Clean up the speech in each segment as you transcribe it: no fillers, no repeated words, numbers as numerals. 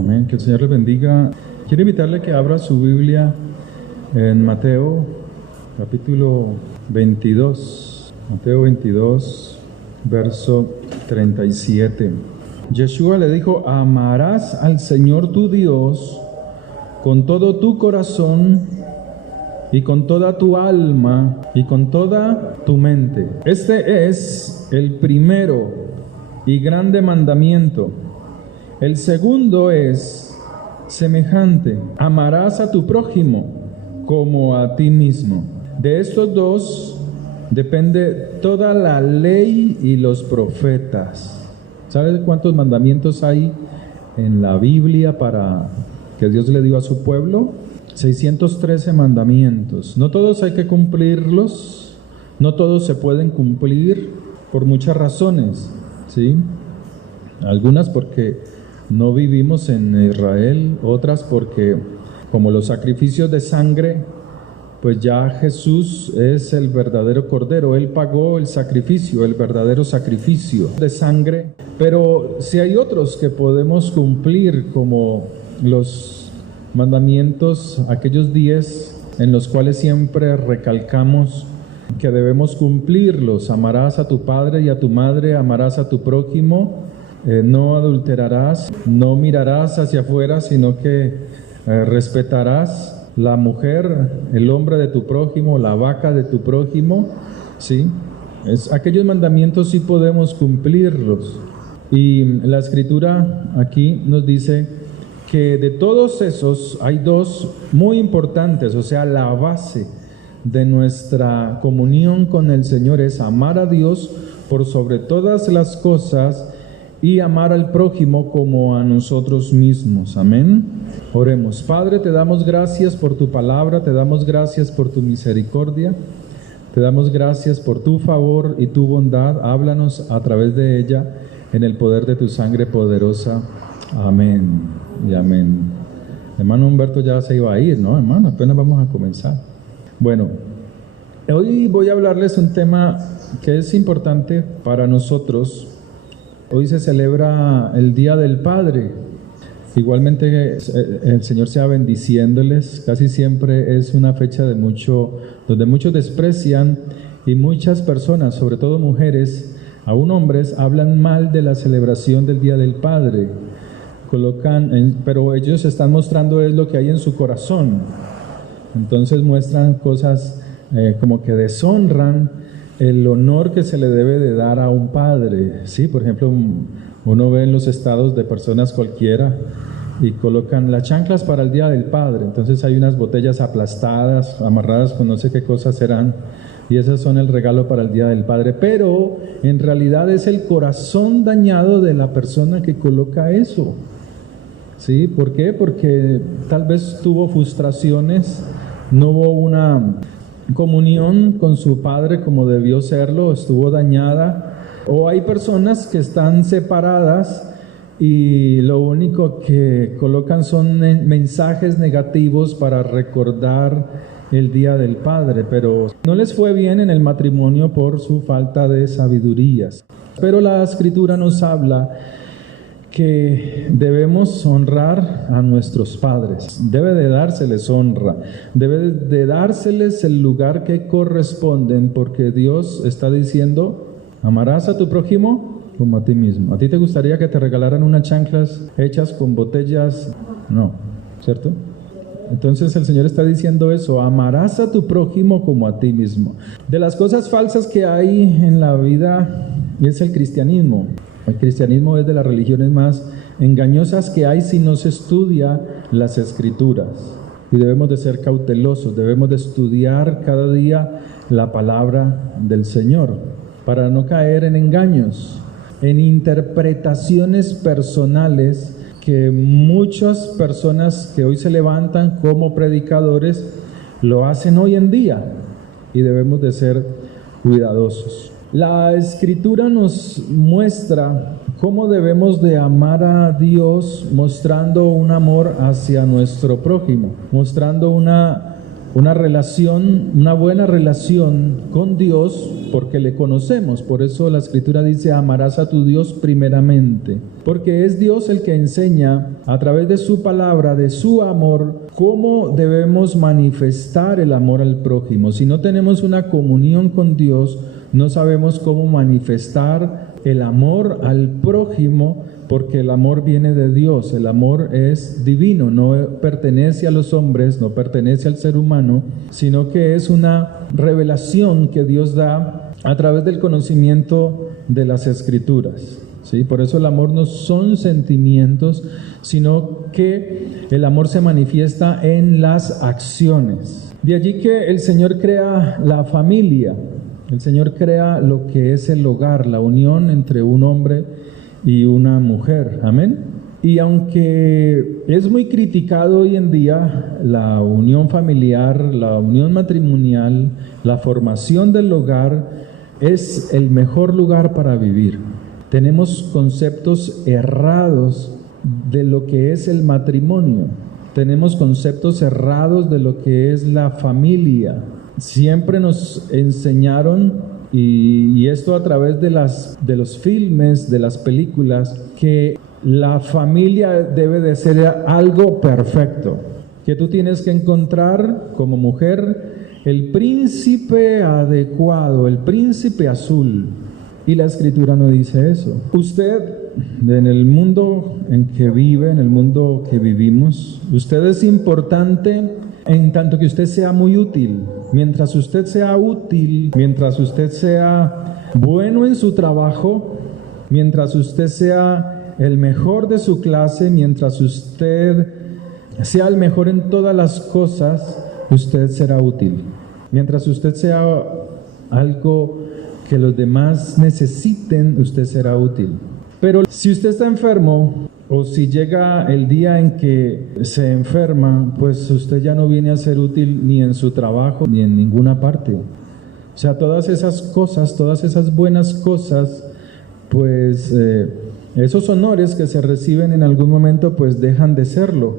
Amén. Que el Señor les bendiga. Quiero invitarle a que abra su Biblia en Mateo, capítulo 22. Mateo 22, verso 37. Yeshua le dijo: amarás al Señor tu Dios con todo tu corazón y con toda tu alma y con toda tu mente. Este es el primero y grande mandamiento. El segundo es semejante: amarás a tu prójimo como a ti mismo. De estos dos depende toda la ley y los profetas. ¿Sabes cuántos mandamientos hay en la Biblia para que Dios le dio a su pueblo? 613 mandamientos. No todos hay que cumplirlos, no todos se pueden cumplir por muchas razones, ¿sí? Algunas porque no vivimos en Israel, otras porque como los sacrificios de sangre, pues ya Jesús es el verdadero Cordero, Él pagó el sacrificio, el verdadero sacrificio de sangre. Pero si hay otros que podemos cumplir, como los mandamientos, aquellos 10 en los cuales siempre recalcamos que debemos cumplirlos: amarás a tu padre y a tu madre, amarás a tu prójimo, no adulterarás, no mirarás hacia afuera, sino que respetarás la mujer, el hombre de tu prójimo, la vaca de tu prójimo, ¿sí? Aquellos mandamientos sí podemos cumplirlos. Y la Escritura aquí nos dice que de todos esos hay dos muy importantes, o sea, la base de nuestra comunión con el Señor es amar a Dios por sobre todas las cosas y amar al prójimo como a nosotros mismos. Amén. Oremos. Padre, te damos gracias por tu palabra, te damos gracias por tu misericordia, te damos gracias por tu favor y tu bondad. Háblanos a través de ella en el poder de tu sangre poderosa. Amén y amén. Hermano Humberto ya se iba a ir, ¿no, hermano? Apenas vamos a comenzar. Bueno, hoy voy a hablarles un tema que es importante para nosotros. Hoy se celebra el Día del Padre. Igualmente el Señor sea bendiciéndoles. Casi siempre es una fecha donde muchos desprecian, y muchas personas, sobre todo mujeres, aún hombres, hablan mal de la celebración del Día del Padre. Pero ellos están mostrando es lo que hay en su corazón. Entonces muestran cosas como que deshonran el honor que se le debe de dar a un padre, ¿sí? Por ejemplo, uno ve en los estados de personas cualquiera y colocan las chanclas para el Día del Padre. Entonces hay unas botellas aplastadas, amarradas con no sé qué cosas serán, y esas son el regalo para el Día del Padre. Pero en realidad es el corazón dañado de la persona que coloca eso, ¿sí? ¿Por qué? Porque tal vez tuvo frustraciones, no hubo una comunión con su padre como debió serlo, estuvo dañada. O hay personas que están separadas y lo único que colocan son mensajes negativos para recordar el Día del Padre, pero no les fue bien en el matrimonio por su falta de sabidurías. Pero la Escritura nos habla que debemos honrar a nuestros padres. Debe de dárseles honra, debe de dárseles el lugar que corresponden, porque Dios está diciendo: amarás a tu prójimo como a ti mismo. ¿A ti te gustaría que te regalaran unas chanclas hechas con botellas? No, ¿cierto? Entonces el Señor está diciendo eso: amarás a tu prójimo como a ti mismo. De las cosas falsas que hay en la vida es el cristianismo. El cristianismo es de las religiones más engañosas que hay si no se estudia las Escrituras. Y debemos de ser cautelosos, debemos de estudiar cada día la palabra del Señor para no caer en engaños, en interpretaciones personales que muchas personas que hoy se levantan como predicadores lo hacen hoy en día, y debemos de ser cuidadosos. La Escritura nos muestra cómo debemos de amar a Dios, mostrando un amor hacia nuestro prójimo, mostrando una una relación, una buena relación con Dios, porque le conocemos. Por eso la Escritura dice: amarás a tu Dios primeramente, porque es Dios el que enseña a través de su palabra, de su amor, cómo debemos manifestar el amor al prójimo. Si no tenemos una comunión con Dios, no sabemos cómo manifestar el amor al prójimo, porque el amor viene de Dios, el amor es divino, no pertenece a los hombres, no pertenece al ser humano, sino que es una revelación que Dios da a través del conocimiento de las Escrituras, ¿sí? Por eso el amor no son sentimientos, sino que el amor se manifiesta en las acciones. De allí que el Señor crea la familia, el Señor crea lo que es el hogar, la unión entre un hombre y una mujer, amén. Y aunque es muy criticado hoy en día la unión familiar, la unión matrimonial, la formación del hogar, es el mejor lugar para vivir. Tenemos conceptos errados de lo que es el matrimonio, tenemos conceptos errados de lo que es la familia. Siempre nos enseñaron, y esto a través de los filmes, de las películas, que la familia debe de ser algo perfecto, que tú tienes que encontrar como mujer el príncipe adecuado, el príncipe azul, y la Escritura no dice eso. Usted, en el mundo en que vive, en el mundo que vivimos, usted es importante en tanto que usted sea muy útil. Mientras usted sea útil, mientras usted sea bueno en su trabajo, mientras usted sea el mejor de su clase, mientras usted sea el mejor en todas las cosas, usted será útil. Mientras usted sea algo que los demás necesiten, usted será útil. Pero si usted está enfermo, o si llega el día en que se enferma, pues usted ya no viene a ser útil ni en su trabajo ni en ninguna parte. O sea, todas esas cosas, todas esas buenas cosas, pues esos honores que se reciben en algún momento, pues dejan de serlo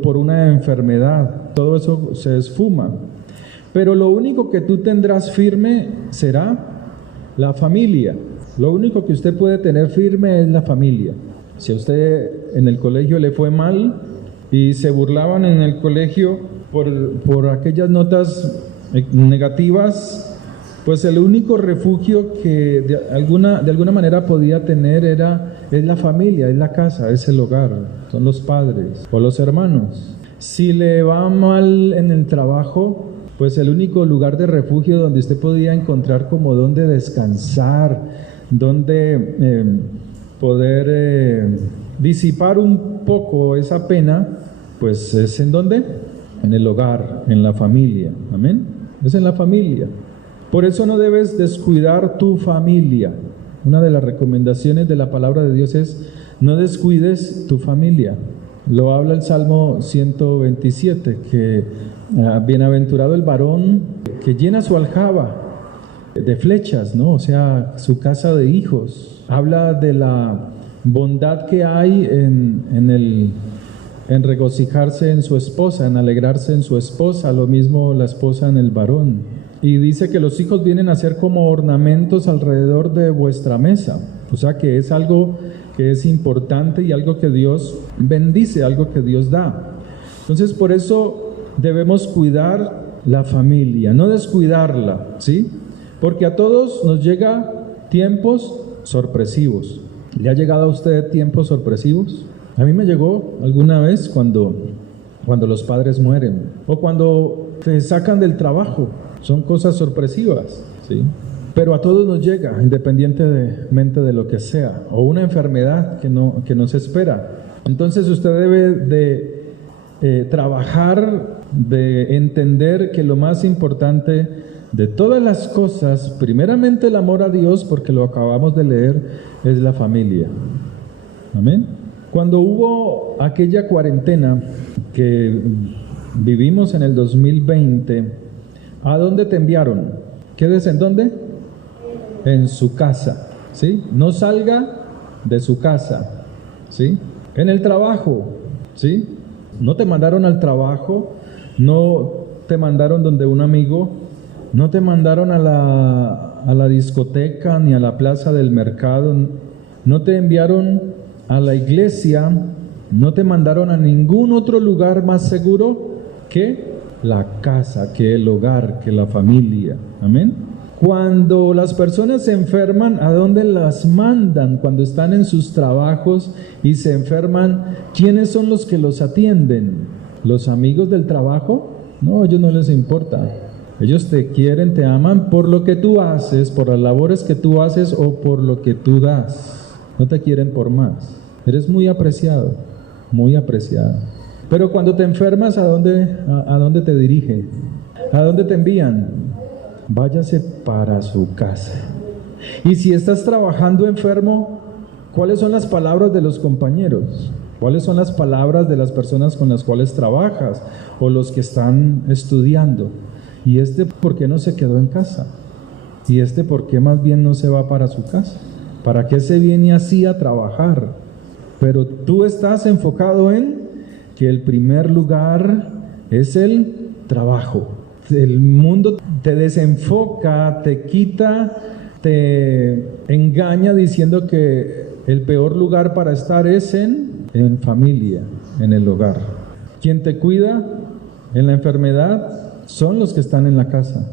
por una enfermedad. Todo eso se esfuma. Pero lo único que tú tendrás firme será la familia. Lo único que usted puede tener firme es la familia. Si a usted en el colegio le fue mal y se burlaban en el colegio por aquellas notas negativas, pues el único refugio que de alguna manera podía tener es la familia, es la casa, es el hogar, son los padres o los hermanos. Si le va mal en el trabajo, pues el único lugar de refugio donde usted podía encontrar como donde descansar, donde poder disipar un poco esa pena, pues es ¿en dónde? En el hogar, en la familia, amén. Es en la familia. Por eso no debes descuidar tu familia. Una de las recomendaciones de la palabra de Dios es: no descuides tu familia. Lo habla el Salmo 127, que bienaventurado el varón que llena su aljaba de flechas, ¿no? O sea, su casa de hijos. Habla de la bondad que hay en regocijarse en su esposa, en alegrarse en su esposa, lo mismo la esposa en el varón. Y dice que los hijos vienen a ser como ornamentos alrededor de vuestra mesa. O sea que es algo que es importante y algo que Dios bendice, algo que Dios da. Entonces por eso debemos cuidar la familia, no descuidarla, ¿sí? Porque a todos nos llega tiempos sorpresivos. ¿Le ha llegado a usted tiempos sorpresivos? A mí me llegó alguna vez cuando los padres mueren o cuando te sacan del trabajo. Son cosas sorpresivas, ¿sí? Pero a todos nos llega, independientemente de lo que sea, o una enfermedad que nos espera. Entonces usted debe de trabajar, de entender que lo más importante de todas las cosas, primeramente el amor a Dios, porque lo acabamos de leer, es la familia. Amén. Cuando hubo aquella cuarentena que vivimos en el 2020, ¿a dónde te enviaron? Quédese en dónde? En su casa, ¿sí? No salga de su casa, ¿sí? En el trabajo, ¿sí? No te mandaron al trabajo, no te mandaron donde un amigo, no te mandaron a la discoteca ni a la plaza del mercado, no te enviaron a la iglesia, no te mandaron a ningún otro lugar más seguro que la casa, que el hogar, que la familia. Amén. Cuando las personas se enferman, ¿a dónde las mandan? Cuando están en sus trabajos y se enferman, ¿quiénes son los que los atienden? ¿Los amigos del trabajo? No, a ellos no les importa. Ellos te quieren, te aman por lo que tú haces, por las labores que tú haces o por lo que tú das. No te quieren por más. Eres muy apreciado, muy apreciada. Pero cuando te enfermas, ¿a dónde te dirige? ¿A dónde te envían? Váyase para su casa. Y si estás trabajando enfermo, ¿cuáles son las palabras de los compañeros? ¿Cuáles son las palabras de las personas con las cuales trabajas o los que están estudiando? ¿Y por qué no se quedó en casa? ¿Y por qué más bien no se va para su casa? ¿Para qué se viene así a trabajar? Pero tú estás enfocado en que el primer lugar es el trabajo. El mundo te desenfoca, te quita, te engaña diciendo que el peor lugar para estar es en familia, en el hogar. Quien te cuida en la enfermedad son los que están en la casa.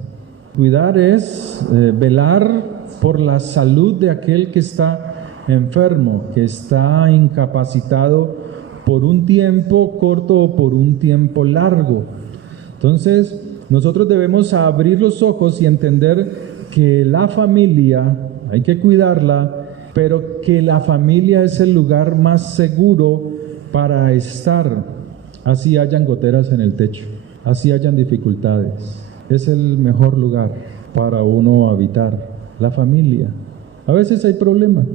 Cuidar es velar por la salud de aquel que está enfermo, que está incapacitado por un tiempo corto o por un tiempo largo. Entonces, nosotros debemos abrir los ojos y entender que la familia hay que cuidarla, pero que la familia es el lugar más seguro para estar. Así hayan goteras en el techo, así hayan dificultades. Es el mejor lugar para uno habitar, la familia. A veces hay problemas,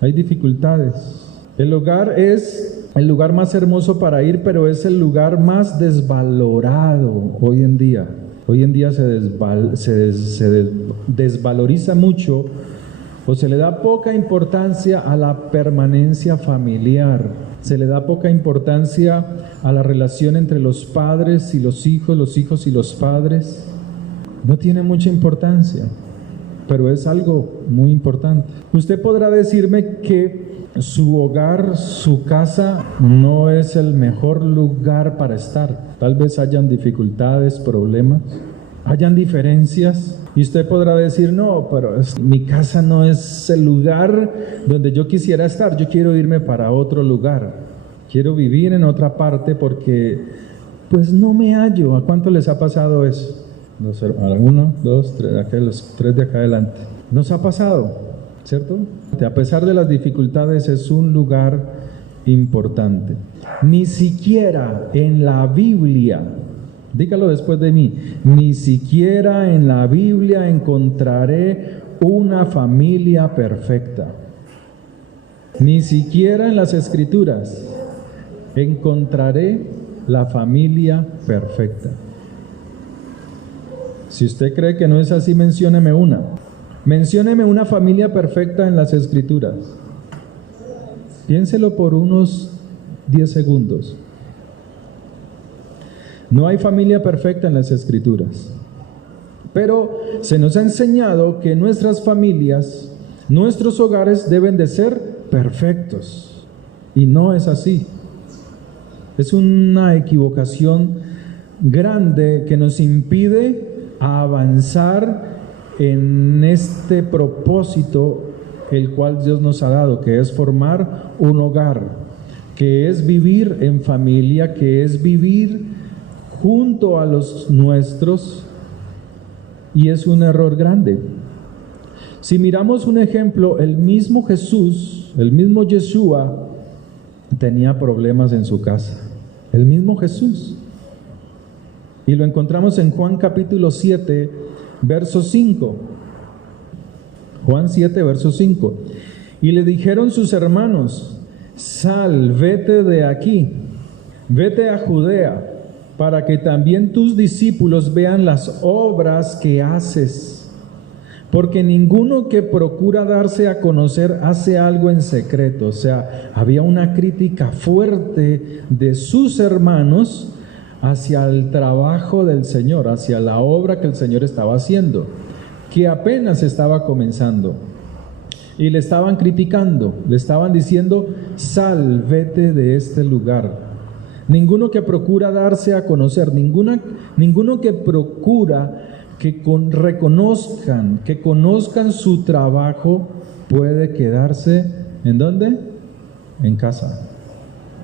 hay dificultades. El hogar es el lugar más hermoso para ir, pero es el lugar más desvalorado hoy en día. Hoy en día se desvaloriza mucho o se le da poca importancia a la permanencia familiar. Se le da poca importancia a la relación entre los padres y los hijos y los padres. No tiene mucha importancia, pero es algo muy importante. Usted podrá decirme que su hogar, su casa, no es el mejor lugar para estar. Tal vez hayan dificultades, problemas, hayan diferencias. Y usted podrá decir, no, pero mi casa no es el lugar donde yo quisiera estar. Yo quiero irme para otro lugar. Quiero vivir en otra parte porque, pues no me hallo. ¿A cuánto les ha pasado eso? Uno, dos, tres, los tres de acá adelante. ¿Nos ha pasado? ¿Cierto? A pesar de las dificultades, es un lugar importante. Ni siquiera en la Biblia, dígalo después de mí, ni siquiera en la Biblia encontraré una familia perfecta. Ni siquiera en las Escrituras encontraré la familia perfecta. Si usted cree que no es así, mencióneme una. Mencióneme una familia perfecta en las Escrituras. Piénselo por unos 10 segundos. No hay familia perfecta en las Escrituras. Pero se nos ha enseñado que nuestras familias, nuestros hogares deben de ser perfectos. Y no es así. Es una equivocación grande que nos impide avanzar en este propósito el cual Dios nos ha dado, que es formar un hogar, que es vivir en familia, que es vivir junto a los nuestros, y es un error grande. Si miramos un ejemplo, el mismo Jesús, el mismo Yeshua, tenía problemas en su casa, el mismo Jesús, y lo encontramos en Juan capítulo 7, verso 5. Juan 7, verso 5. Y le dijeron sus hermanos: sal, vete de aquí, vete a Judea, para que también tus discípulos vean las obras que haces. Porque ninguno que procura darse a conocer hace algo en secreto. O sea, había una crítica fuerte de sus hermanos hacia el trabajo del Señor, hacia la obra que el Señor estaba haciendo, que apenas estaba comenzando. Y le estaban criticando, le estaban diciendo: sal, vete de este lugar. Ninguno que procura darse a conocer, ninguno que procura que reconozcan, que conozcan su trabajo, puede quedarse, ¿en dónde? En casa.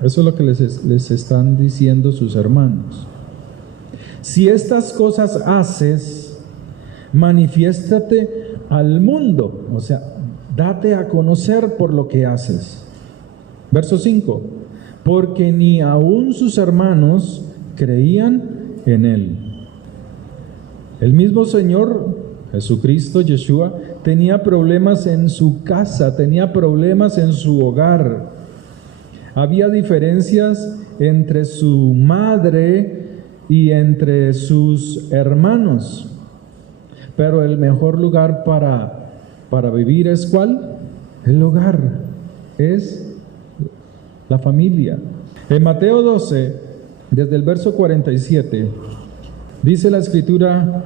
Eso es lo que les están diciendo sus hermanos. Si estas cosas haces, manifiéstate al mundo, o sea, date a conocer por lo que haces. Verso 5, porque ni aun sus hermanos creían en él. El mismo Señor Jesucristo, Yeshua, tenía problemas en su casa, tenía problemas en su hogar. Había diferencias entre su madre y entre sus hermanos. Pero el mejor lugar para vivir es ¿cuál? El hogar, es la familia. En Mateo 12, desde el verso 47, dice la Escritura: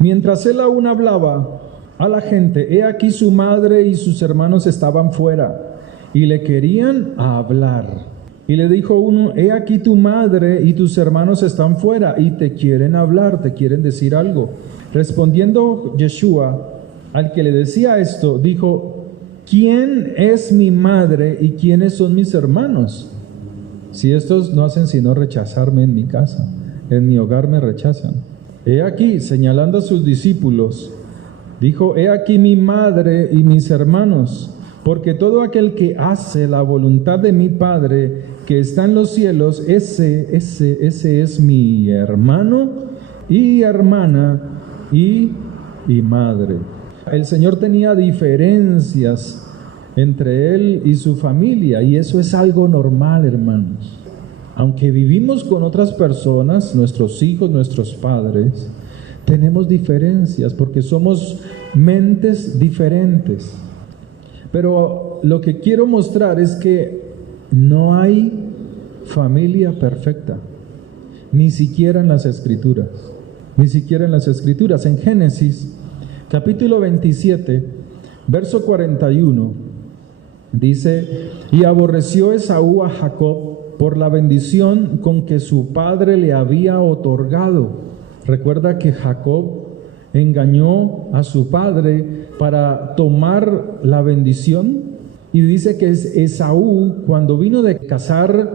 mientras él aún hablaba a la gente, he aquí su madre y sus hermanos estaban fuera y le querían hablar. Y le dijo uno: he aquí tu madre y tus hermanos están fuera y te quieren hablar, te quieren decir algo. Respondiendo Yeshua al que le decía esto, dijo: ¿quién es mi madre y quiénes son mis hermanos? Si estos no hacen sino rechazarme en mi casa, en mi hogar me rechazan. He aquí, señalando a sus discípulos, dijo: he aquí mi madre y mis hermanos, porque todo aquel que hace la voluntad de mi Padre que está en los cielos, ese es mi hermano y hermana y madre. El Señor tenía diferencias entre él y su familia, y eso es algo normal, hermanos. Aunque vivimos con otras personas, nuestros hijos, nuestros padres, tenemos diferencias porque somos mentes diferentes. Pero lo que quiero mostrar es que no hay familia perfecta, ni siquiera en las Escrituras. Ni siquiera en las Escrituras. En Génesis, capítulo 27, verso 41, dice: y aborreció Esaú a Jacob por la bendición con que su padre le había otorgado. Recuerda que Jacob engañó a su padre para tomar la bendición. Y dice que Esaú, cuando vino de cazar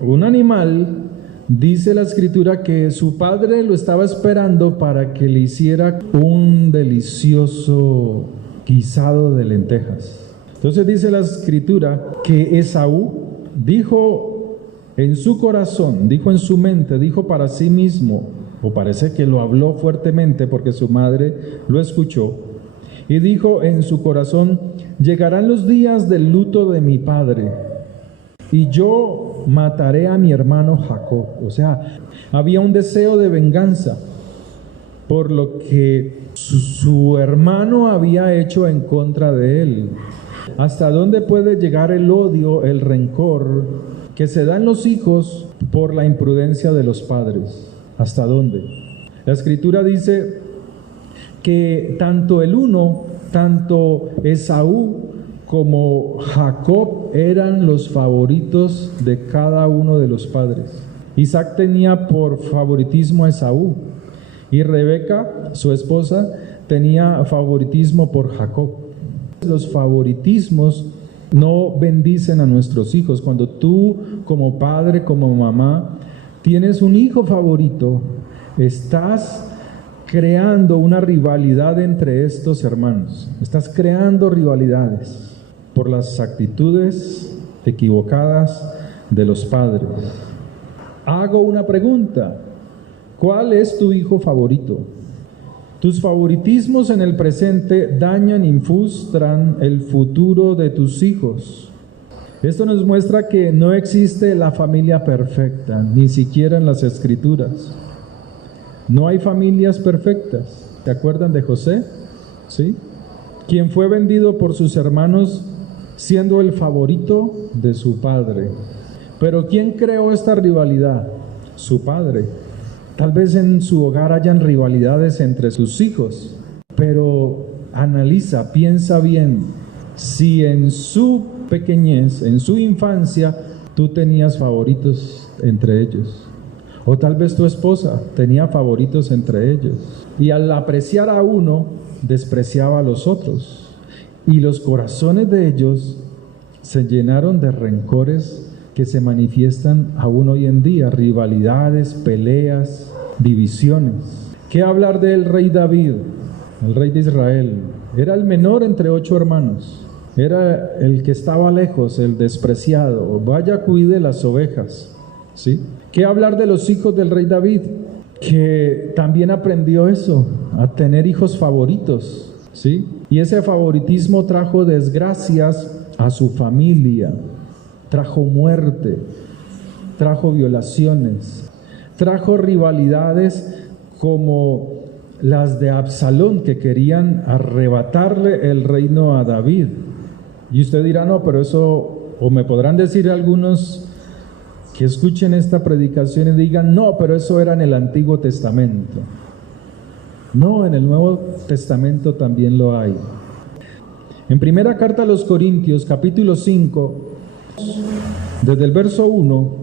un animal, dice la Escritura que su padre lo estaba esperando para que le hiciera un delicioso guisado de lentejas. Entonces dice la Escritura que Esaú dijo en su corazón, dijo en su mente, dijo para sí mismo, o parece que lo habló fuertemente porque su madre lo escuchó, y dijo en su corazón: llegarán los días del luto de mi padre, y yo mataré a mi hermano Jacob. O sea, había un deseo de venganza por lo que su hermano había hecho en contra de él. ¿Hasta dónde puede llegar el odio, el rencor que se dan los hijos por la imprudencia de los padres? ¿Hasta dónde? La Escritura dice que tanto Esaú como Jacob eran los favoritos de cada uno de los padres. Isaac tenía por favoritismo a Esaú, y Rebeca, su esposa, tenía favoritismo por Jacob. Los favoritismos no bendicen a nuestros hijos. Cuando tú, como padre, como mamá, tienes un hijo favorito, estás creando una rivalidad entre estos hermanos. Estás creando rivalidades por las actitudes equivocadas de los padres. Hago una pregunta: ¿cuál es tu hijo favorito? Tus favoritismos en el presente dañan y frustran el futuro de tus hijos. Esto nos muestra que no existe la familia perfecta, ni siquiera en las Escrituras. No hay familias perfectas. ¿Se acuerdan de José? ¿Sí? Quien fue vendido por sus hermanos siendo el favorito de su padre. Pero ¿quién creó esta rivalidad? su padre. Tal vez en su hogar hayan rivalidades entre sus hijos, pero analiza, piensa bien, si en su pequeñez, en su infancia, tú tenías favoritos entre ellos. O tal vez tu esposa tenía favoritos entre ellos. Y al apreciar a uno, despreciaba a los otros. Y los corazones de ellos se llenaron de rencores que se manifiestan aún hoy en día. Rivalidades, peleas, divisiones. ¿Qué hablar del rey David, el rey de Israel? Era el menor entre 8 hermanos. Era el que estaba lejos, el despreciado. Vaya, cuide las ovejas, ¿sí? ¿Qué hablar de los hijos del rey David? Que también aprendió eso, a tener hijos favoritos, ¿sí? Y ese favoritismo trajo desgracias a su familia, trajo muerte, trajo violaciones, trajo rivalidades como las de Absalón, que querían arrebatarle el reino a David. Y usted dirá, no, pero eso, o me podrán decir algunos que escuchen esta predicación y digan, no, pero eso era en el Antiguo Testamento. No, en el Nuevo Testamento también lo hay. En primera carta a los Corintios, capítulo 5, desde el verso 1,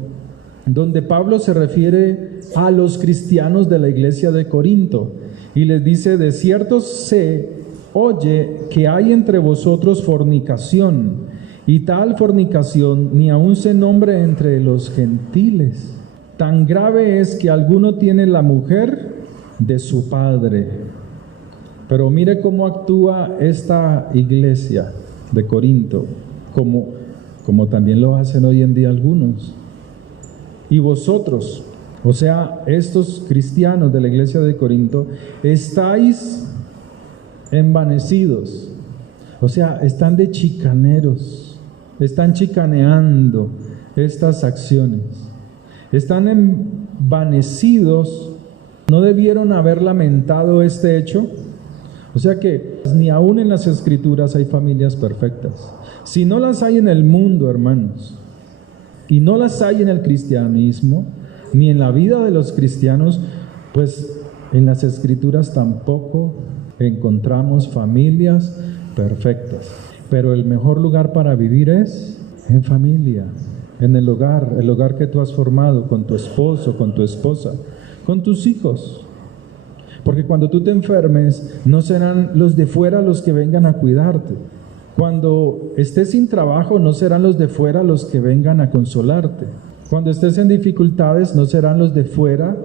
donde Pablo se refiere a los cristianos de la iglesia de Corinto, y les dice, de cierto se oye que hay entre vosotros fornicación, y tal fornicación ni aun se nombre entre los gentiles. Tan grave es que alguno tiene la mujer de su padre. Pero mire cómo actúa esta iglesia de Corinto, como también lo hacen hoy en día algunos. Y vosotros, o sea, estos cristianos de la iglesia de Corinto, estáis envanecidos, o sea, están de chicaneros. Están chicaneando estas acciones. Están envanecidos. ¿No debieron haber lamentado este hecho? O sea que ni aún en las Escrituras hay familias perfectas. Si no las hay en el mundo, hermanos, y no las hay en el cristianismo, ni en la vida de los cristianos, pues en las Escrituras tampoco encontramos familias perfectas. Pero el mejor lugar para vivir es en familia, en el hogar que tú has formado con tu esposo, con tu esposa, con tus hijos. Porque cuando tú te enfermes, no serán los de fuera los que vengan a cuidarte. Cuando estés sin trabajo, no serán los de fuera los que vengan a consolarte. Cuando estés en dificultades, no serán los de fuera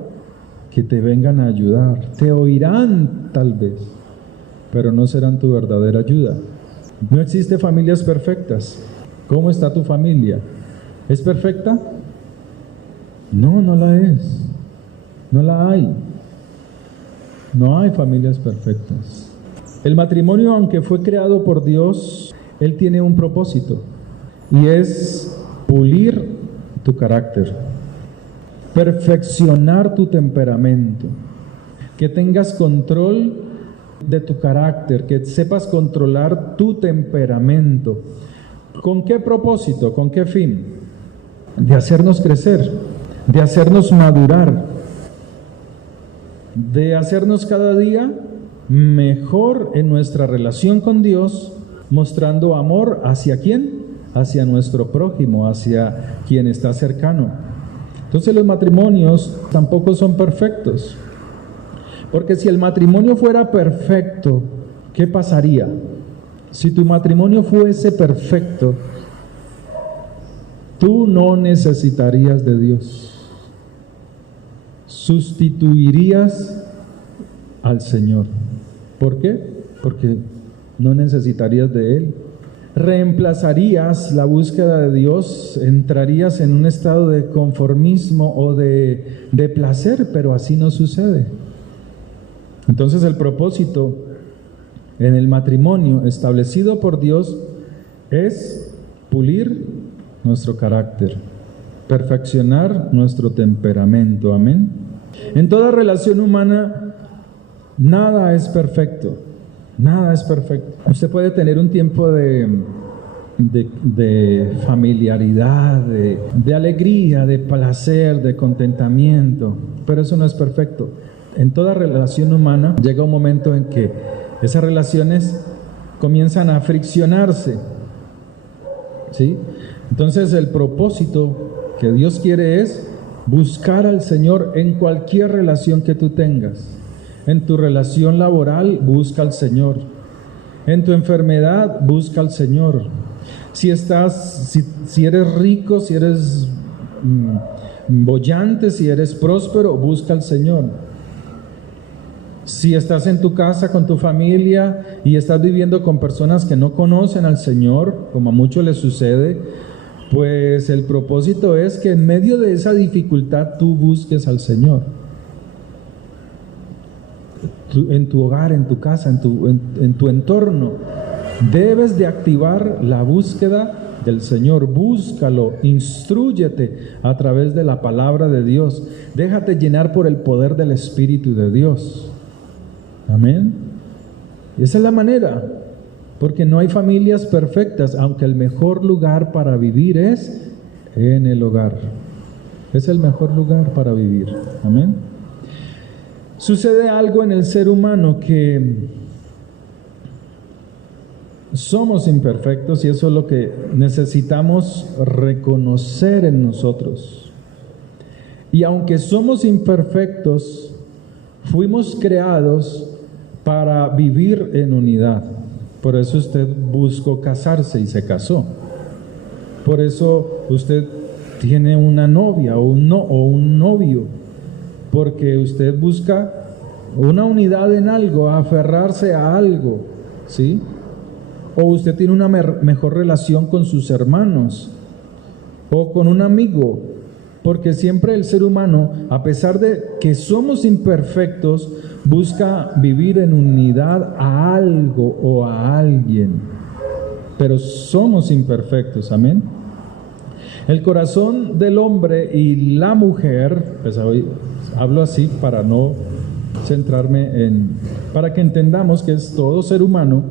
que te vengan a ayudar. Te oirán tal vez, pero no serán tu verdadera ayuda. No existe familias perfectas. ¿Cómo está tu familia? ¿Es perfecta? No, no la es. No la hay. No hay familias perfectas. El matrimonio, aunque fue creado por Dios, él tiene un propósito, y es pulir tu carácter, perfeccionar tu temperamento, que tengas control de tu carácter, que sepas controlar tu temperamento. ¿Con qué propósito? ¿Con qué fin? De hacernos crecer, de hacernos madurar, de hacernos cada día mejor en nuestra relación con Dios, mostrando amor ¿hacia quién? Hacia nuestro prójimo, hacia quien está cercano. Entonces los matrimonios tampoco son perfectos. Porque si el matrimonio fuera perfecto, ¿qué pasaría? Si tu matrimonio fuese perfecto, tú no necesitarías de Dios. Sustituirías al Señor. ¿Por qué? Porque no necesitarías de Él. Reemplazarías la búsqueda de Dios, entrarías en un estado de conformismo o de placer, pero así no sucede. Entonces el propósito en el matrimonio establecido por Dios es pulir nuestro carácter, perfeccionar nuestro temperamento. Amén. En toda relación humana nada es perfecto. Nada es perfecto. Usted puede tener un tiempo de de familiaridad, de alegría, de placer, de contentamiento, pero eso no es perfecto. En toda relación humana llega un momento en que esas relaciones comienzan a friccionarse, ¿sí? Entonces el propósito que Dios quiere es buscar al Señor en cualquier relación que tú tengas. En tu relación laboral, busca al Señor. En tu enfermedad, busca al Señor. Si eres rico, si eres boyante, si eres próspero, busca al Señor. Si estás en tu casa con tu familia y estás viviendo con personas que no conocen al Señor, como a muchos les sucede, pues el propósito es que en medio de esa dificultad tú busques al Señor. En tu hogar, en tu casa, en tu entorno, debes de activar la búsqueda del Señor. Búscalo, instrúyete a través de la palabra de Dios. Déjate llenar por el poder del Espíritu de Dios. Amén. Esa es la manera, porque no hay familias perfectas, aunque el mejor lugar para vivir es en el hogar. Es el mejor lugar para vivir. Amén. Sucede algo en el ser humano que somos imperfectos y eso es lo que necesitamos reconocer en nosotros. Y aunque somos imperfectos, fuimos creados para vivir en unidad. Por eso usted buscó casarse y se casó. Por eso usted tiene una novia o un novio, porque usted busca una unidad en algo, aferrarse a algo, ¿sí? O usted tiene una mejor relación con sus hermanos o con un amigo, porque siempre el ser humano, a pesar de que somos imperfectos, busca vivir en unidad a algo o a alguien, pero somos imperfectos. Amén. El corazón del hombre y la mujer, pues hoy hablo así para no centrarme para que entendamos que es todo ser humano.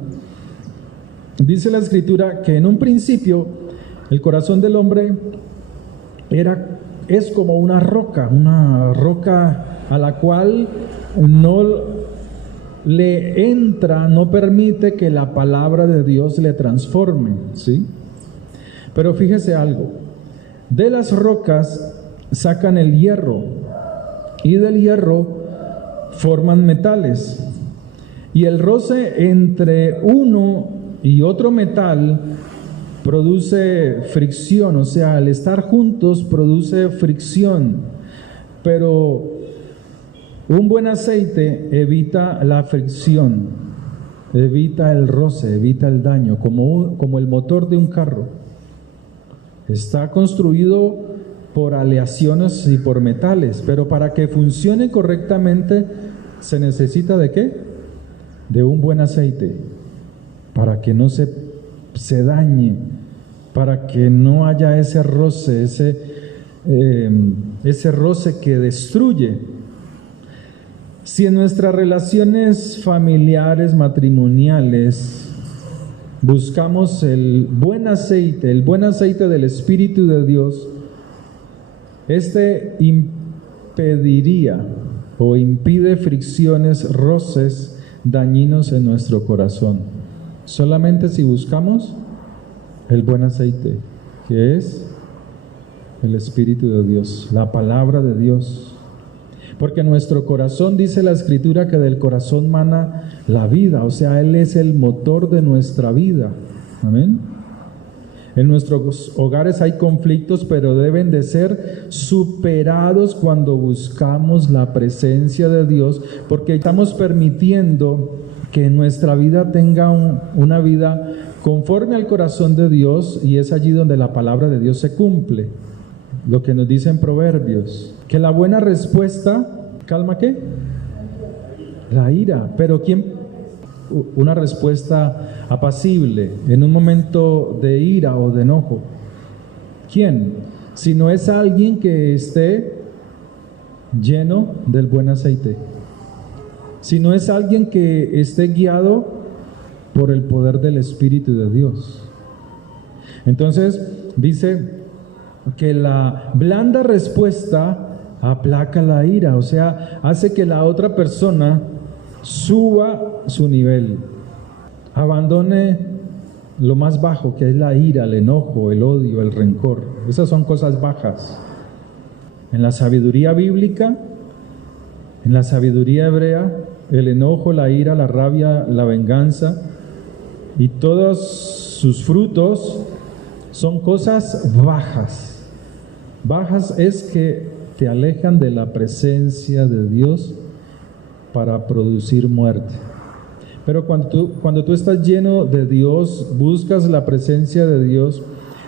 Dice la Escritura que en un principio el corazón del hombre es como una roca a la cual no le entra, no permite que la palabra de Dios le transforme, ¿sí? Pero fíjese algo, de las rocas sacan el hierro y del hierro forman metales, y el roce entre uno y otro metal produce fricción, o sea, al estar juntos produce fricción, pero un buen aceite evita la fricción, evita el roce, evita el daño, como el motor de un carro. Está construido por aleaciones y por metales, pero para que funcione correctamente se necesita ¿de qué? De un buen aceite, para que no se dañe, para que no haya ese roce, ese roce que destruye. Si en nuestras relaciones familiares, matrimoniales, buscamos el buen aceite del Espíritu de Dios, este impediría o impide fricciones, roces dañinos en nuestro corazón. Solamente si buscamos el buen aceite, que es el Espíritu de Dios, la palabra de Dios. Porque nuestro corazón, dice la Escritura, que del corazón mana la vida, o sea, Él es el motor de nuestra vida. Amén. En nuestros hogares hay conflictos, pero deben de ser superados cuando buscamos la presencia de Dios, porque estamos permitiendo que nuestra vida tenga una vida conforme al corazón de Dios, y es allí donde la palabra de Dios se cumple. Lo que nos dice en Proverbios, que la buena respuesta, ¿calma qué? La ira. Pero una respuesta apacible en un momento de ira o de enojo. ¿Quién? Si no es alguien que esté lleno del buen aceite. Si no es alguien que esté guiado por el poder del Espíritu de Dios. Entonces dice que la blanda respuesta aplaca la ira, o sea, hace que la otra persona suba su nivel, abandone lo más bajo, que es la ira, el enojo, el odio, el rencor. Esas son cosas bajas. En la sabiduría bíblica, en la sabiduría hebrea, el enojo, la ira, la rabia, la venganza y todos sus frutos son cosas bajas. Bajas es que te alejan de la presencia de Dios para producir muerte. Pero cuando tú estás lleno de Dios, buscas la presencia de Dios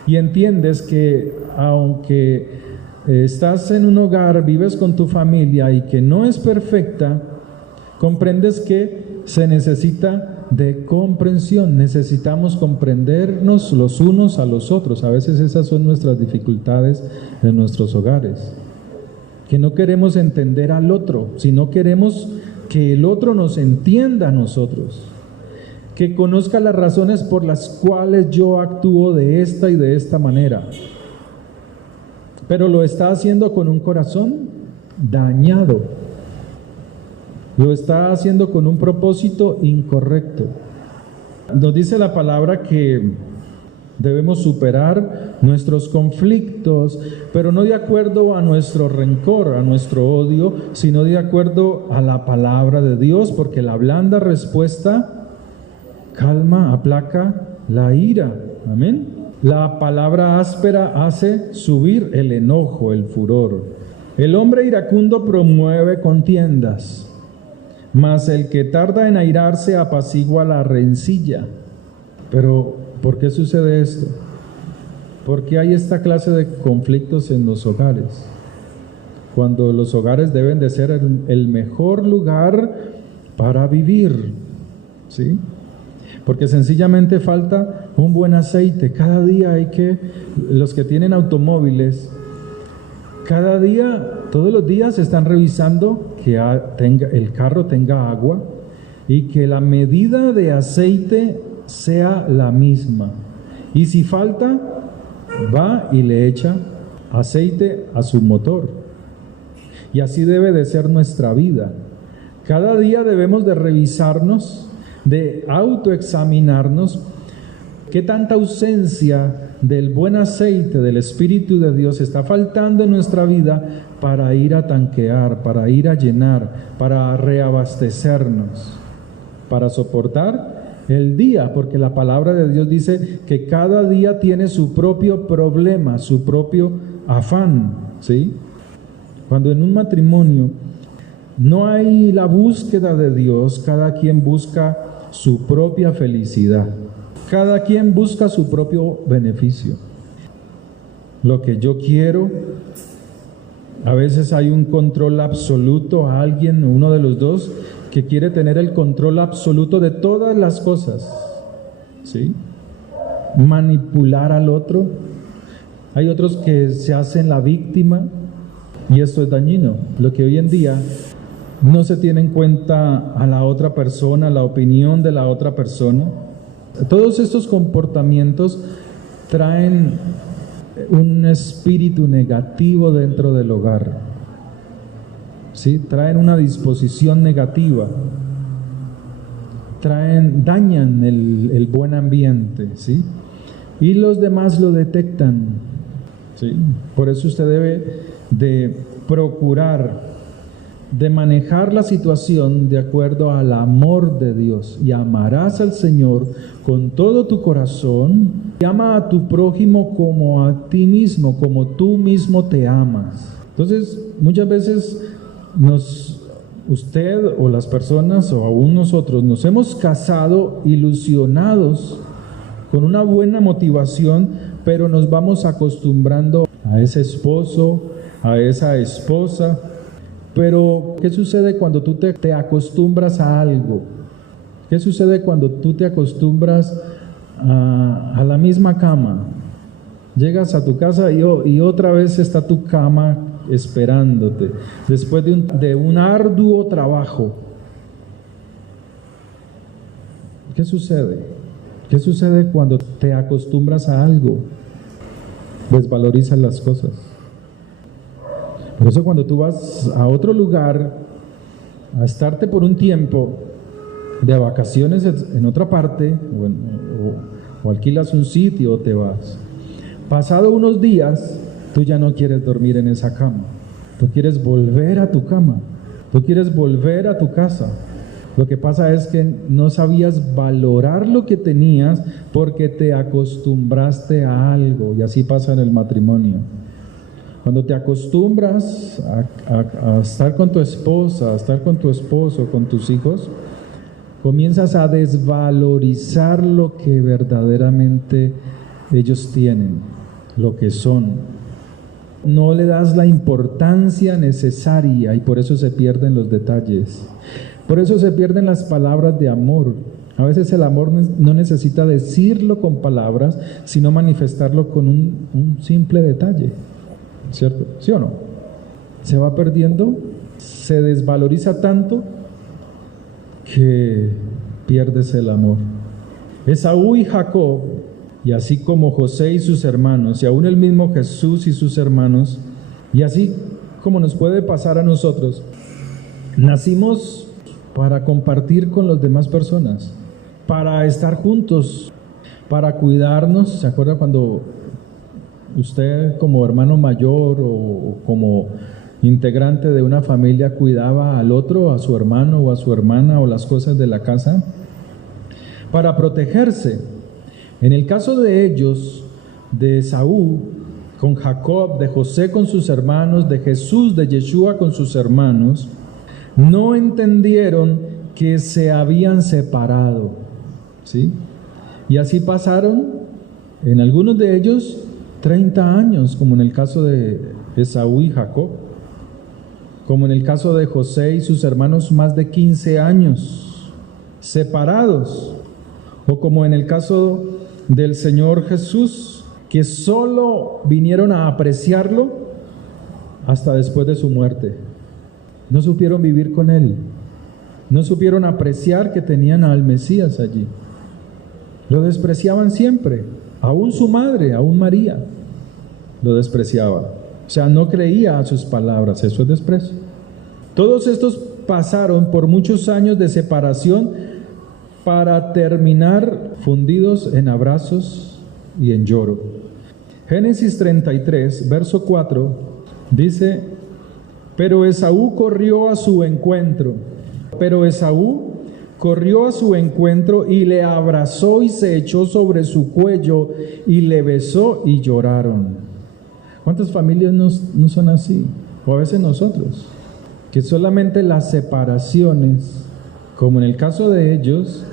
y entiendes que aunque estás en un hogar, vives con tu familia y que no es perfecta, comprendes que se necesita de comprensión. Necesitamos comprendernos los unos a los otros. A veces esas son nuestras dificultades en nuestros hogares, que no queremos entender al otro, sino queremos que el otro nos entienda a nosotros, que conozca las razones por las cuales yo actúo de esta y de esta manera. Pero lo está haciendo con un corazón dañado, lo está haciendo con un propósito incorrecto. Nos dice la palabra que debemos superar nuestros conflictos, pero no de acuerdo a nuestro rencor, a nuestro odio, sino de acuerdo a la palabra de Dios, porque la blanda respuesta calma, aplaca la ira. Amén. La palabra áspera hace subir el enojo, el furor. El hombre iracundo promueve contiendas, mas el que tarda en airarse apacigua la rencilla. Pero ¿por qué sucede esto? ¿Por qué hay esta clase de conflictos en los hogares? Cuando los hogares deben de ser el mejor lugar para vivir, ¿sí? Porque sencillamente falta un buen aceite. Cada día los que tienen automóviles, cada día, todos los días están revisando que el carro tenga agua y que la medida de aceite sea la misma. Y si falta, va y le echa aceite a su motor. Y así debe de ser nuestra vida. Cada día debemos de revisarnos, de autoexaminarnos, qué tanta ausencia del buen aceite del Espíritu de Dios está faltando en nuestra vida para ir a tanquear, para ir a llenar, para reabastecernos, para soportar el día, porque la palabra de Dios dice que cada día tiene su propio problema, su propio afán, ¿sí? Cuando en un matrimonio no hay la búsqueda de Dios, cada quien busca su propia felicidad, cada quien busca su propio beneficio, lo que yo quiero. A veces hay un control absoluto a alguien, uno de los dos, que quiere tener el control absoluto de todas las cosas, ¿sí? Manipular al otro. Hay otros que se hacen la víctima y esto es dañino. Lo que hoy en día no se tiene en cuenta a la otra persona, la opinión de la otra persona. Todos estos comportamientos traen un espíritu negativo dentro del hogar, ¿sí? Traen una disposición negativa, dañan el buen ambiente, ¿sí? Y los demás lo detectan, ¿sí? Por eso usted debe de procurar de manejar la situación de acuerdo al amor de Dios, y amarás al Señor con todo tu corazón, y ama a tu prójimo como a ti mismo, como tú mismo te amas. Entonces, muchas veces usted o las personas o aún nosotros nos hemos casado ilusionados con una buena motivación, pero nos vamos acostumbrando a ese esposo, a esa esposa. Pero, ¿qué sucede cuando tú te acostumbras a algo? ¿Qué sucede cuando tú te acostumbras a la misma cama? Llegas a tu casa y otra vez está tu cama esperándote, después de un arduo trabajo. ¿Qué sucede? ¿Qué sucede cuando te acostumbras a algo? Desvalorizas las cosas. Por eso cuando tú vas a otro lugar a estarte por un tiempo de vacaciones en otra parte, o alquilas un sitio o te vas, pasado unos días, tú ya no quieres dormir en esa cama. Tú quieres volver a tu cama. Tú quieres volver a tu casa. Lo que pasa es que no sabías valorar lo que tenías porque te acostumbraste a algo. Y así pasa en el matrimonio. Cuando te acostumbras a estar con tu esposa, a estar con tu esposo, con tus hijos, comienzas a desvalorizar lo que verdaderamente ellos tienen, lo que son. No le das la importancia necesaria y por eso se pierden los detalles. Por eso se pierden las palabras de amor. A veces el amor no necesita decirlo con palabras, sino manifestarlo con un simple detalle. ¿Cierto? ¿Sí o no? Se va perdiendo, se desvaloriza tanto que pierdes el amor. Esaú y Jacob, y así como José y sus hermanos, y aún el mismo Jesús y sus hermanos, y así como nos puede pasar a nosotros, nacimos para compartir con las demás personas, para estar juntos, para cuidarnos. ¿Se acuerda cuando usted como hermano mayor o como integrante de una familia cuidaba al otro, a su hermano o a su hermana o las cosas de la casa? Para protegerse. En el caso de ellos, de Esaú con Jacob, de José con sus hermanos, de Jesús, de Yeshua con sus hermanos, no entendieron que se habían separado, ¿sí? Y así pasaron, en algunos de ellos, 30 años, como en el caso de Esaú y Jacob, como en el caso de José y sus hermanos, más de 15 años separados, o como en el caso del Señor Jesús, que solo vinieron a apreciarlo hasta después de su muerte. No supieron vivir con Él, no supieron apreciar que tenían al Mesías allí. Lo despreciaban siempre, aún su madre, aún María, lo despreciaba. O sea, no creía a sus palabras, eso es desprecio. Todos estos pasaron por muchos años de separación para terminar fundidos en abrazos y en lloro. Génesis 33, verso 4, dice: Pero Esaú corrió a su encuentro y le abrazó y se echó sobre su cuello y le besó y lloraron. ¿Cuántas familias no son así? O a veces nosotros, que solamente las separaciones, como en el caso de ellos,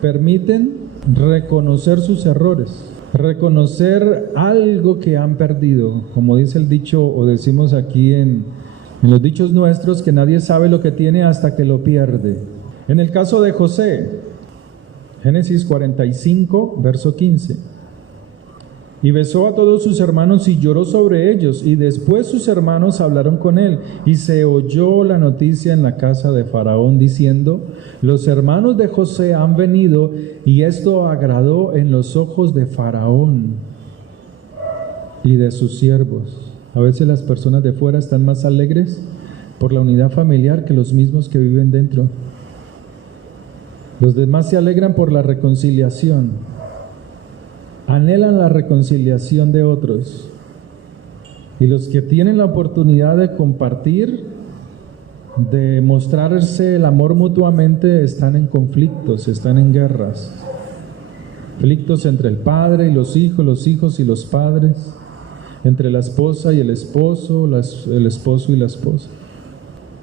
permiten reconocer sus errores, reconocer algo que han perdido, como dice el dicho, o decimos aquí en los dichos nuestros, que nadie sabe lo que tiene hasta que lo pierde. En el caso de José, Génesis 45, verso 15: Y besó a todos sus hermanos y lloró sobre ellos, y después sus hermanos hablaron con él, y se oyó la noticia en la casa de Faraón, diciendo: Los hermanos de José han venido, y esto agradó en los ojos de Faraón y de sus siervos. A veces las personas de fuera están más alegres por la unidad familiar que los mismos que viven dentro. Los demás se alegran por la reconciliación, anhelan la reconciliación de otros, y los que tienen la oportunidad de compartir, de mostrarse el amor mutuamente, están en conflictos, están en guerras, conflictos entre el padre y los hijos y los padres, entre la esposa y el esposo y la esposa.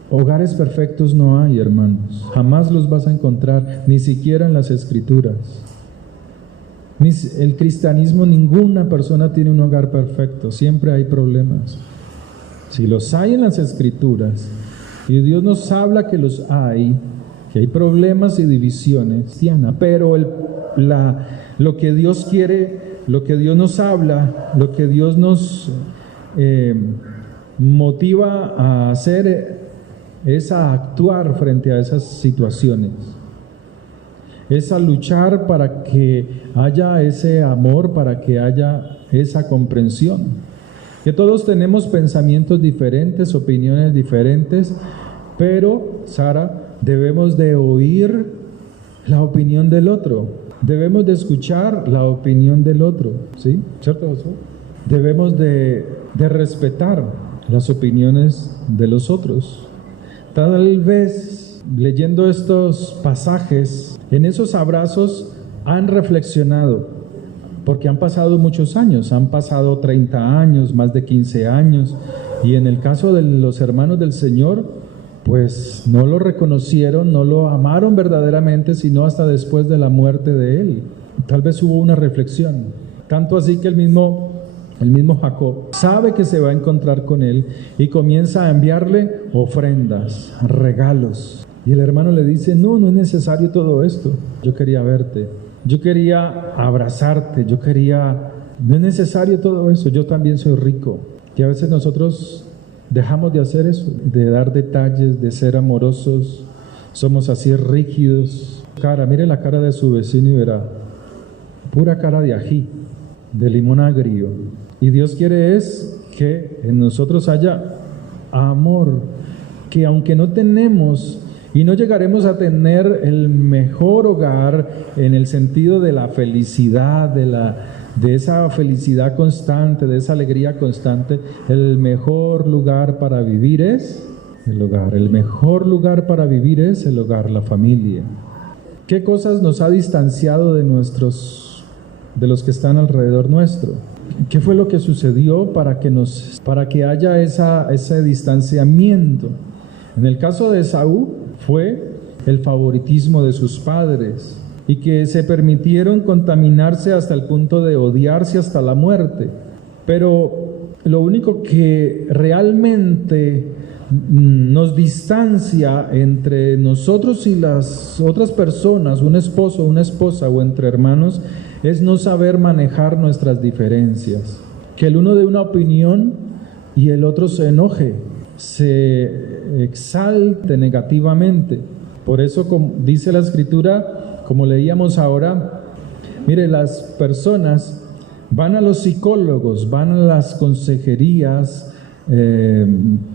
Hogares perfectos no hay, hermanos, jamás los vas a encontrar, ni siquiera en las Escrituras. El cristianismo, ninguna persona tiene un hogar perfecto, siempre hay problemas. Si los hay en las Escrituras, y Dios nos habla que los hay, que hay problemas y divisiones, pero lo que Dios quiere, lo que Dios nos habla, lo que Dios nos motiva a hacer es a actuar frente a esas situaciones. es a luchar para que haya ese amor, para que haya esa comprensión. Que todos tenemos pensamientos diferentes, opiniones diferentes, pero, Sara, debemos de oír la opinión del otro, debemos de escuchar la opinión del otro, ¿sí? ¿Cierto, Josué? Debemos de respetar las opiniones de los otros. Tal vez, leyendo estos pasajes, en esos abrazos han reflexionado, porque han pasado muchos años, han pasado 30 años, más de 15 años, y en el caso de los hermanos del Señor, pues no lo reconocieron, no lo amaron verdaderamente, sino hasta después de la muerte de él. Tal vez hubo una reflexión, tanto así que el mismo Jacob sabe que se va a encontrar con él y comienza a enviarle ofrendas, regalos. Y el hermano le dice, no es necesario todo esto, yo quería verte, yo quería abrazarte, no es necesario todo eso, yo también soy rico. Y a veces nosotros dejamos de hacer eso, de dar detalles, de ser amorosos, somos así rígidos. Mire la cara de su vecino y verá, pura cara de ají, de limón agrio. Y Dios quiere es que en nosotros haya amor, que aunque no tenemos y no llegaremos a tener el mejor hogar en el sentido de la felicidad, de esa felicidad constante, de esa alegría constante, el mejor lugar para vivir es el hogar. El mejor lugar para vivir es el hogar, la familia. ¿Qué cosas nos ha distanciado de los que están alrededor nuestro? ¿Qué fue lo que sucedió para que haya ese distanciamiento? En el caso de Esaú fue el favoritismo de sus padres y que se permitieron contaminarse hasta el punto de odiarse hasta la muerte. Pero lo único que realmente nos distancia entre nosotros y las otras personas, un esposo, una esposa o entre hermanos, es no saber manejar nuestras diferencias. Que el uno dé una opinión y el otro se enoje, se exalte negativamente. Por eso, como dice la Escritura, como leíamos ahora, mire, las personas van a los psicólogos, van a las consejerías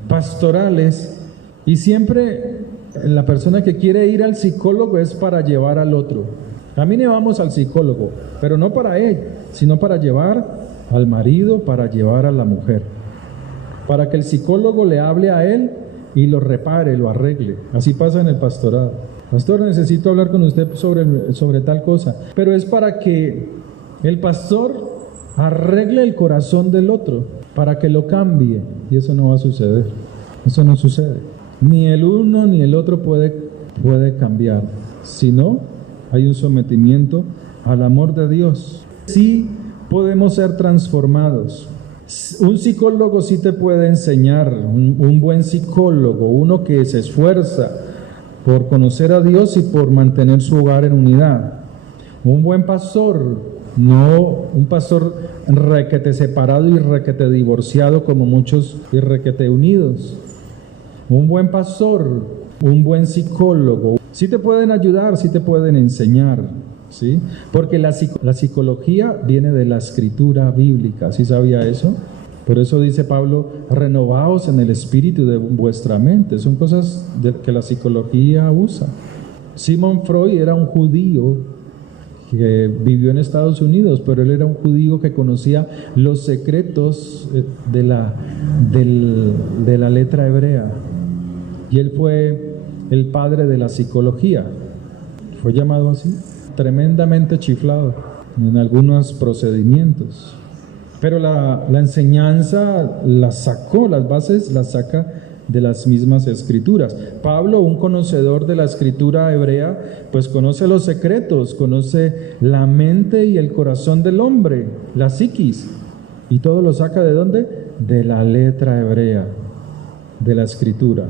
pastorales, y siempre la persona que quiere ir al psicólogo es para llevar al otro. También vamos al psicólogo, pero no para él, sino para llevar al marido, para llevar a la mujer, para que el psicólogo le hable a él y lo repare, lo arregle. Así pasa en el pastorado. Pastor, necesito hablar con usted sobre tal cosa, pero es para que el pastor arregle el corazón del otro, para que lo cambie, y eso no va a suceder. Eso no sucede. Ni el uno ni el otro puede cambiar, sino hay un sometimiento al amor de Dios. Sí podemos ser transformados. Un psicólogo sí te puede enseñar, un buen psicólogo, uno que se esfuerza por conocer a Dios y por mantener su hogar en unidad. Un buen pastor, no un pastor requete separado y requete divorciado como muchos y requete unidos. Un buen pastor, un buen psicólogo, sí te pueden ayudar, sí te pueden enseñar, ¿sí? Porque la psicología viene de la escritura bíblica, ¿sí sabía eso? Por eso dice Pablo, renovaos en el espíritu de vuestra mente. Son cosas que la psicología usa. Sigmund Freud era un judío que vivió en Estados Unidos, pero él era un judío que conocía los secretos de la letra hebrea. Y él fue el padre de la psicología. Fue llamado así, tremendamente chiflado en algunos procedimientos. Pero la enseñanza las bases las saca de las mismas escrituras. Pablo, un conocedor de la escritura hebrea, pues conoce los secretos, conoce la mente y el corazón del hombre, la psiquis, y todo lo saca ¿de dónde? De la letra hebrea, de la escritura.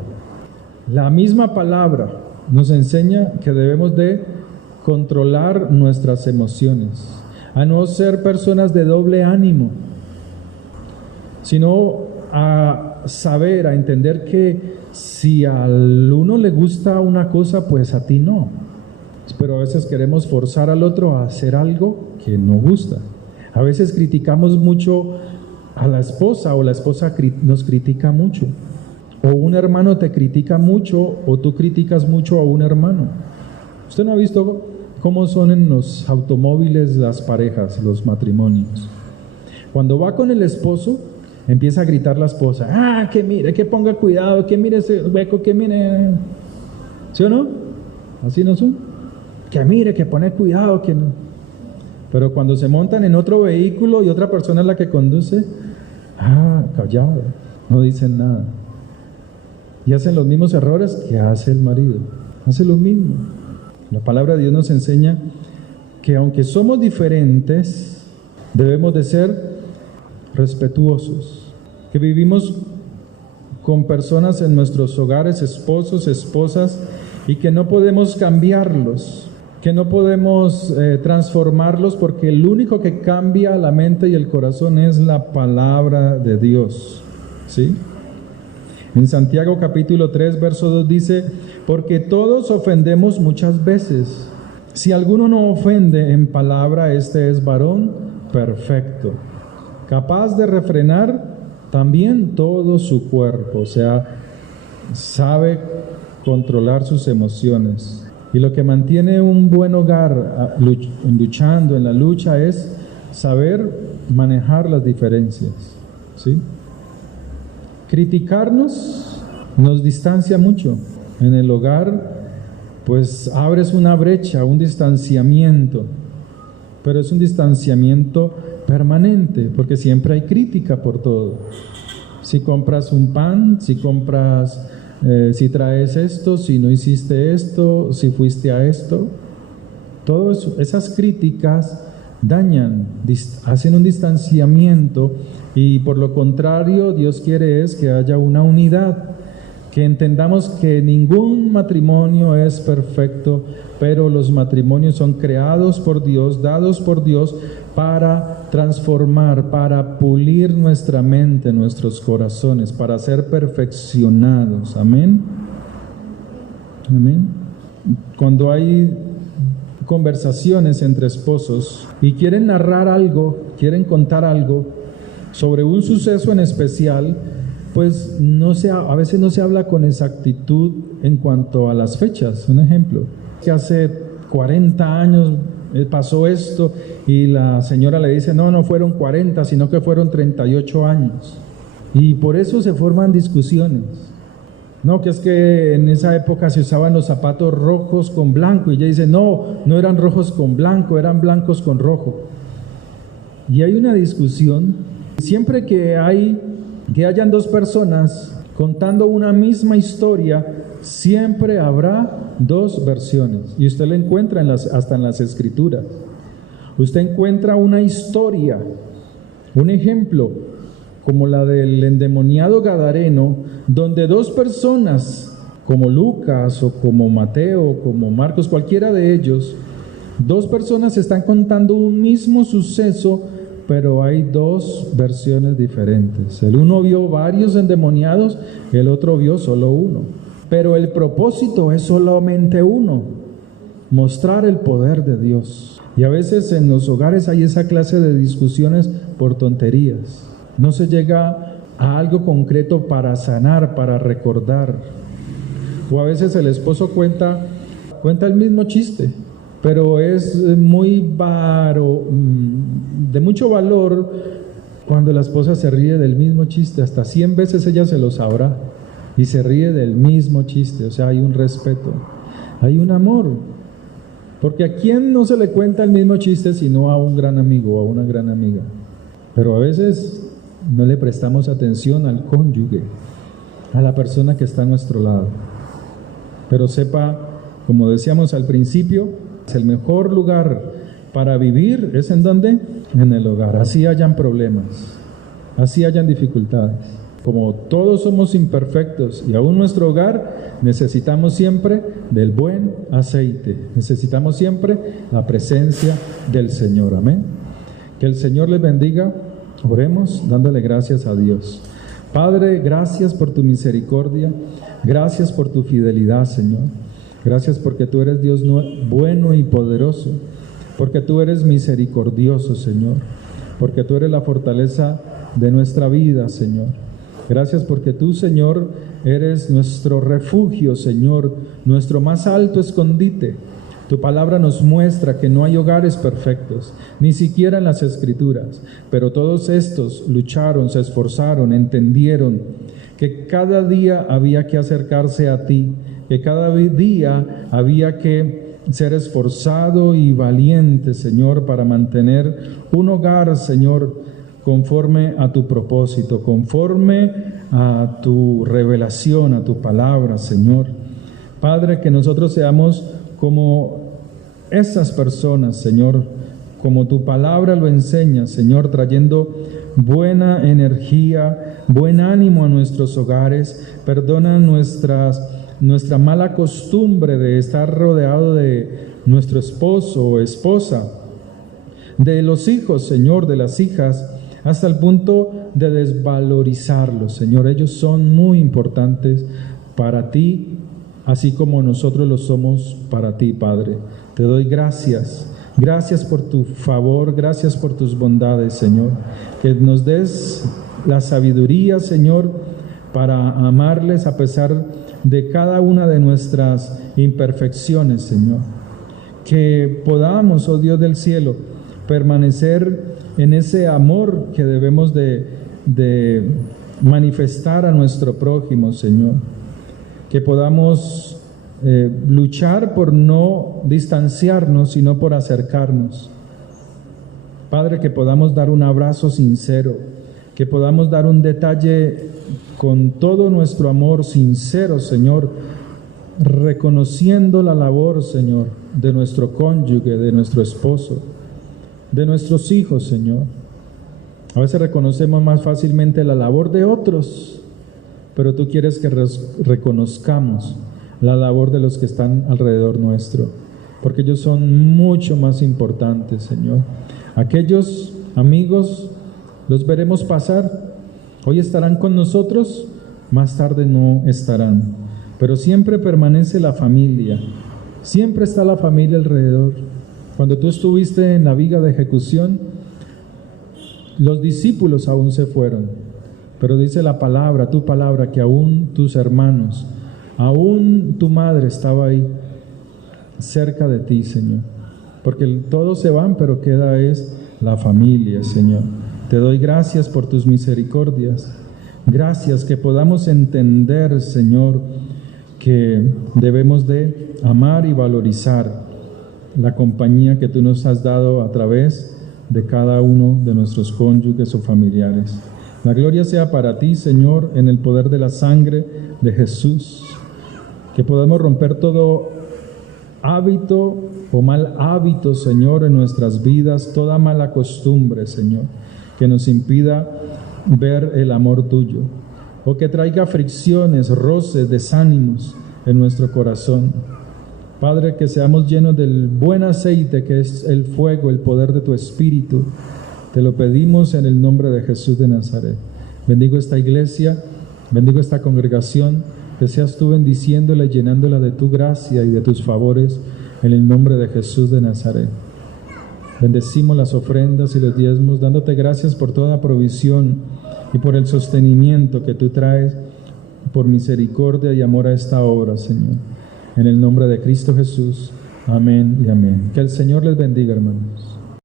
La misma palabra nos enseña que debemos de controlar nuestras emociones, a no ser personas de doble ánimo, sino a saber, a entender que si al uno le gusta una cosa, pues a ti no. Pero a veces queremos forzar al otro a hacer algo que no gusta. A veces criticamos mucho a la esposa, o la esposa nos critica mucho, o un hermano te critica mucho, o tú criticas mucho a un hermano. ¿Usted no ha visto cómo son en los automóviles las parejas, los matrimonios? Cuando va con el esposo, empieza a gritar la esposa, que mire, que ponga cuidado, que mire ese hueco, que mire, ¿sí o no? ¿Así no son? Que mire, que pone cuidado, que no. Pero cuando se montan en otro vehículo y otra persona es la que conduce, callado, no dicen nada. Y hacen los mismos errores que hace el marido, hace lo mismo. La palabra de Dios nos enseña que aunque somos diferentes, debemos de ser respetuosos, que vivimos con personas en nuestros hogares, esposos, esposas, y que no podemos cambiarlos, que no podemos transformarlos, porque el único que cambia la mente y el corazón es la palabra de Dios, ¿sí? En Santiago capítulo 3, verso 2 dice, porque todos ofendemos muchas veces. Si alguno no ofende en palabra, este es varón perfecto, capaz de refrenar también todo su cuerpo, o sea, sabe controlar sus emociones. Y lo que mantiene un buen hogar luchando en la lucha es saber manejar las diferencias, ¿sí? Criticarnos nos distancia mucho. En el hogar, pues abres una brecha, un distanciamiento, pero es un distanciamiento permanente, porque siempre hay crítica por todo. Si compras un pan, si compras, si traes esto, si no hiciste esto, si fuiste a esto, todo eso, esas críticas dañan, hacen un distanciamiento, y por lo contrario, Dios quiere es que haya una unidad, que entendamos que ningún matrimonio es perfecto, pero los matrimonios son creados por Dios, dados por Dios para transformar, para pulir nuestra mente, nuestros corazones, para ser perfeccionados. Amén. Amén. Cuando hay conversaciones entre esposos y quieren narrar algo, quieren contar algo sobre un suceso en especial, pues a veces no se habla con exactitud en cuanto a las fechas. Un ejemplo, que hace 40 años pasó esto y la señora le dice, no fueron 40, sino que fueron 38 años. Y por eso se forman discusiones. No, que es que en esa época se usaban los zapatos rojos con blanco, y ella dice, no eran rojos con blanco, eran blancos con rojo. Y hay una discusión. Siempre que hayan dos personas contando una misma historia, siempre habrá dos versiones, y usted la encuentra hasta en las escrituras. Usted encuentra una historia, un ejemplo, como la del endemoniado gadareno, donde dos personas, como Lucas o como Mateo, como Marcos, cualquiera de ellos, dos personas están contando un mismo suceso, pero hay dos versiones diferentes. El uno vio varios endemoniados, el otro vio solo uno. Pero el propósito es solamente uno: mostrar el poder de Dios. Y a veces en los hogares hay esa clase de discusiones por tonterías. No se llega a algo concreto para sanar, para recordar. O a veces el esposo cuenta el mismo chiste, pero es muy de mucho valor cuando la esposa se ríe del mismo chiste. Hasta 100 veces ella se lo sabrá y se ríe del mismo chiste. O sea, hay un respeto, hay un amor. Porque ¿a quién no se le cuenta el mismo chiste sino a un gran amigo o a una gran amiga? Pero a veces no le prestamos atención al cónyuge, a la persona que está a nuestro lado. Pero sepa, como decíamos al principio, el mejor lugar para vivir es ¿en dónde? En el hogar. Así hayan problemas, así hayan dificultades. Como todos somos imperfectos y aún nuestro hogar, necesitamos siempre del buen aceite. Necesitamos siempre la presencia del Señor. Amén. Que el Señor les bendiga. Oremos dándole gracias a Dios. Padre, gracias por tu misericordia. Gracias por tu fidelidad, Señor. Gracias porque tú eres Dios bueno y poderoso, porque tú eres misericordioso, Señor, porque tú eres la fortaleza de nuestra vida, Señor. Gracias porque tú, Señor, eres nuestro refugio, Señor, nuestro más alto escondite. Tu palabra nos muestra que no hay hogares perfectos, ni siquiera en las Escrituras, pero todos estos lucharon, se esforzaron, entendieron que cada día había que acercarse a ti, que cada día había que ser esforzado y valiente, Señor, para mantener un hogar, Señor, conforme a tu propósito, conforme a tu revelación, a tu palabra, Señor. Padre, que nosotros seamos como esas personas, Señor, como tu palabra lo enseña, Señor, trayendo buena energía, buen ánimo a nuestros hogares. Perdona nuestra mala costumbre de estar rodeado de nuestro esposo o esposa, de los hijos, Señor, de las hijas, hasta el punto de desvalorizarlos, Señor. Ellos son muy importantes para ti, así como nosotros lo somos para ti, Padre. Te doy gracias. Gracias por tu favor, gracias por tus bondades, Señor. Que nos des la sabiduría, Señor, para amarles a pesar de cada una de nuestras imperfecciones, Señor. Que podamos, oh Dios del cielo, permanecer en ese amor que debemos de manifestar a nuestro prójimo, Señor. Que podamos luchar por no distanciarnos, sino por acercarnos. Padre, que podamos dar un abrazo sincero, que podamos dar un detalle con todo nuestro amor sincero, Señor, reconociendo la labor, Señor, de nuestro cónyuge, de nuestro esposo, de nuestros hijos, Señor. A veces reconocemos más fácilmente la labor de otros, pero tú quieres que reconozcamos la labor de los que están alrededor nuestro, porque ellos son mucho más importantes, Señor. Aquellos amigos los veremos pasar, hoy estarán con nosotros, más tarde no estarán, pero siempre permanece la familia, siempre está la familia alrededor. Cuando tú estuviste en la viga de ejecución, los discípulos aún se fueron, pero dice la palabra, tu palabra, que aún tus hermanos, aún tu madre estaba ahí, cerca de ti, Señor. Porque todos se van, pero queda es la familia, Señor. Te doy gracias por tus misericordias. Gracias que podamos entender, Señor, que debemos de amar y valorizar la compañía que tú nos has dado a través de cada uno de nuestros cónyuges o familiares. La gloria sea para ti, Señor, en el poder de la sangre de Jesús. Que podamos romper todo hábito o mal hábito, Señor, en nuestras vidas, toda mala costumbre, Señor, que nos impida ver el amor tuyo, o que traiga fricciones, roces, desánimos en nuestro corazón. Padre, que seamos llenos del buen aceite que es el fuego, el poder de tu Espíritu. Te lo pedimos en el nombre de Jesús de Nazaret. Bendigo esta iglesia, bendigo esta congregación. Que seas tú bendiciéndola y llenándola de tu gracia y de tus favores en el nombre de Jesús de Nazaret. Bendecimos las ofrendas y los diezmos, dándote gracias por toda provisión y por el sostenimiento que tú traes por misericordia y amor a esta obra, Señor. En el nombre de Cristo Jesús. Amén y amén. Que el Señor les bendiga, hermanos.